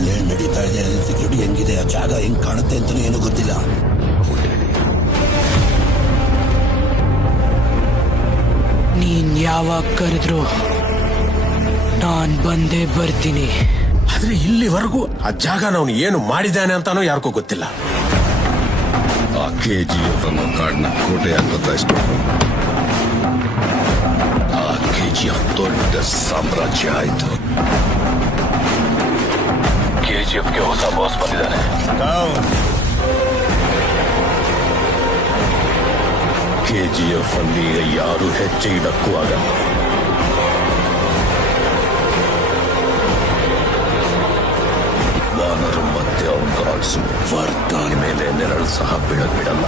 ಅಲ್ಲೇನ್ ನಡೀತಾ ಇದೆ, ಸೆಕ್ಯೂರಿಟಿ ಹೆಂಗಿದೆ, ಆ ಜಾಗ ಹೆಂಗ್ ಕಾಣುತ್ತೆ ಅಂತಾನೂ ಏನೂ ಗೊತ್ತಿಲ್ಲ. ನೀನ್ ಯಾವಾಗ ಕರೆದ್ರು ನಾನ್ ಬಂದೇ ಬರ್ತೀನಿ. ಆದ್ರೆ ಇಲ್ಲಿವರೆಗೂ ಆ ಜಾಗ ಅವನು ಏನು ಮಾಡಿದ್ದಾನೆ ಅಂತಾನೂ ಯಾರಿಗೂ ಗೊತ್ತಿಲ್ಲ. ಆ KGF ಅನ್ನೋ ಕಾಡನ್ನ ಕೋಟೆ ಅಂತ ಇಷ್ಟ. ಆ KGF ದೊಡ್ಡ ಸಾಮ್ರಾಜ್ಯ ಆಯ್ತು. KGFಗೆ ಹೊಸ ಬಾಸ್ ಬಂದಿದ್ದಾನೆ. KGF ಅಲ್ಲಿ ಯಾರು ಹೆಜ್ಜೆ ಇಡಕ್ಕೂ ಆಗಲ್ಲ. ವಾನರು ಮತ್ತೆ ಅವನ ಗಾಡ್ಸು ವರ್ತಾನ್ ಮೇಲೆ ನೆರಳು ಸಹ ಬಿಡಲ್ಲ.